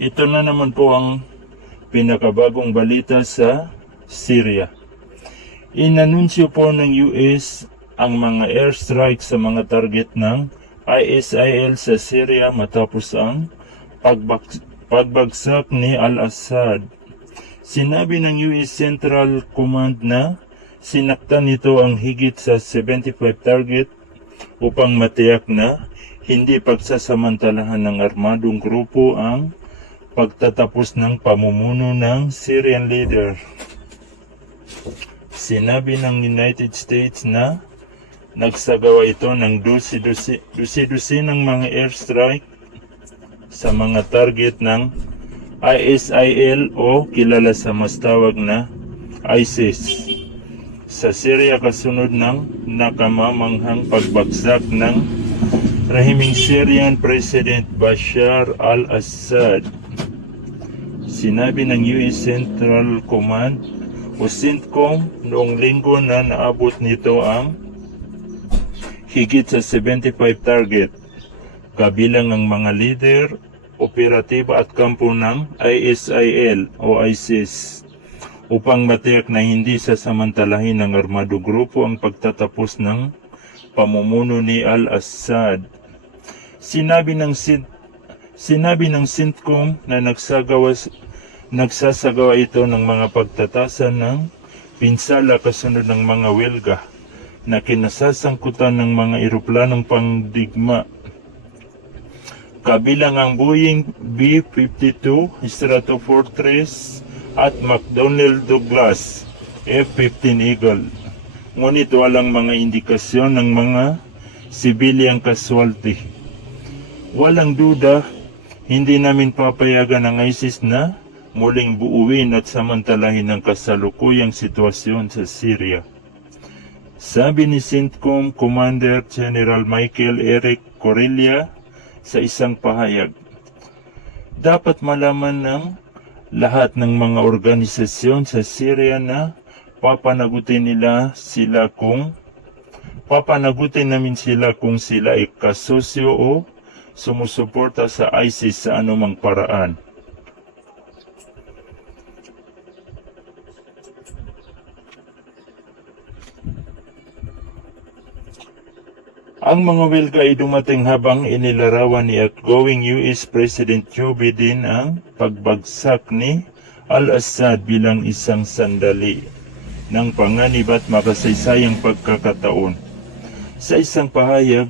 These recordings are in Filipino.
Ito na naman po ang pinakabagong balita sa Syria. Inanunsyo po ng US ang mga airstrike sa mga target ng ISIL sa Syria matapos ang pagbagsak ni al-Assad. Sinabi ng US Central Command na sinaktan nito ang higit sa 75 target upang matiyak na hindi pagsasamantalahan ng armadong grupo ang pagtatapos ng pamumuno ng Syrian leader. Sinabi ng United States na nagsagawa ito ng dusi-dusi ng mga airstrike sa mga target ng ISIL o kilala sa mas tawag na ISIS sa Syria kasunod ng nakamamanghang pagbagsak ng rehimeng Syrian President Bashar al-Assad. Sinabi ng US Central Command o CENTCOM noong linggo na naabot nito ang higit sa 75 target, kabilang ang mga leader, operatiba at kampo ng ISIL o ISIS, upang matiyak na hindi sasamantalahin ng armado grupo ang pagtatapos ng pamumuno ni al-Assad. Sinabi ng CENTCOM na nagsasagawa ito ng mga pagtatasan ng pinsala kasunod ng mga welga na kinasasangkutan ng mga eroplanong pangdigma. Kabilang ang Boeing B-52 Stratofortress at McDonnell Douglas F-15 Eagle. Ngunit walang mga indikasyon ng mga sibilyang casualty. Walang duda, hindi namin papayagan ang ISIS na muling buuin at samantalahin ang kasalukuyang sitwasyon sa Syria. Sabi ni CENTCOM Commander General Michael Eric Corella sa isang pahayag, dapat malaman ng lahat ng mga organisasyon sa Syria na papanagutin namin sila kung sila ay kasosyo o sumusuporta sa ISIS sa anumang paraan. Ang mga welga ay dumating habang inilarawan ni outgoing US President Joe Biden ang pagbagsak ni al-Assad bilang isang sandali ng panganib at makasaysayang pagkakataon. Sa isang pahayag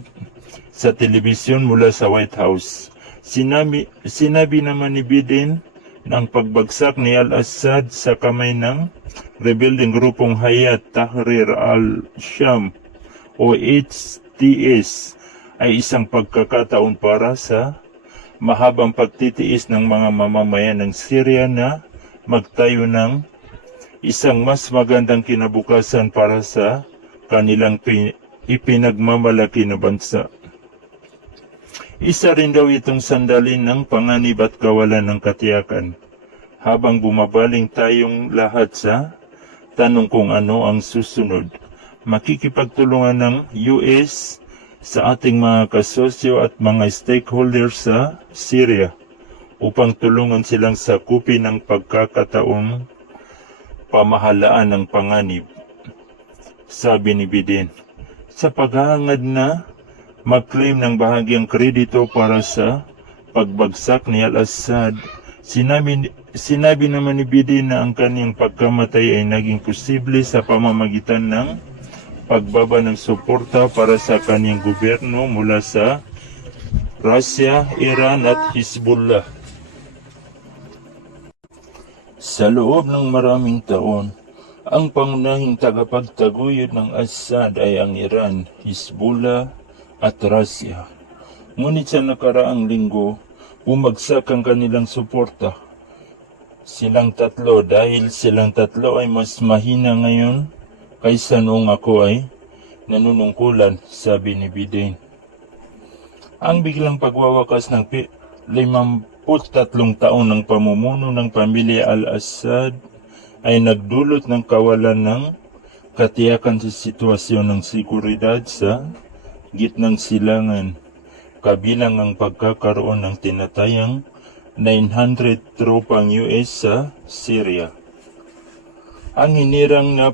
sa telebisyon mula sa White House, sinabi naman ni Biden na ang pagbagsak ni al-Assad sa kamay ng rebelding grupong Hayat Tahrir al-Sham o HTS ay isang pagkakataon para sa mahabang pagtitiis ng mga mamamayan ng Syria na magtayo ng isang mas magandang kinabukasan para sa kanilang ipinagmamalaki na bansa. Isa rin daw itong sandali ng panganib at kawalan ng katiyakan habang bumabaling tayong lahat sa tanong kung ano ang susunod. Makikipagtulungan ng US sa ating mga kasosyo at mga stakeholders sa Syria upang tulungan silang sakupin ang pagkakataong pamahalaan ng panganib, sabi ni Biden. Sa paghahangad na mag-claim ng bahagyang kredito para sa pagbagsak ni al-Assad, sinabi naman ni Biden na ang kanyang pagkamatay ay naging posible sa pamamagitan ng pagbaba ng suporta para sa kanyang gobyerno mula sa Russia, Iran at Hezbollah. Sa loob ng maraming taon, ang pangunahing tagapagtaguyod ng Assad ay ang Iran, Hezbollah at Russia. Ngunit sa nakaraang linggo, bumagsak ang kanilang suporta. Silang tatlo ay mas mahina ngayon kaysa noong ako ay nanunungkulan, sabi ni Biden. Ang biglang pagwawakas ng 53 taon ng pamumuno ng pamilya al-Assad ay nagdulot ng kawalan ng katiyakan sa sitwasyon ng seguridad sa gitnang silangan, kabilang ang pagkakaroon ng tinatayang 900 tropang US sa Syria. Ang hinirang na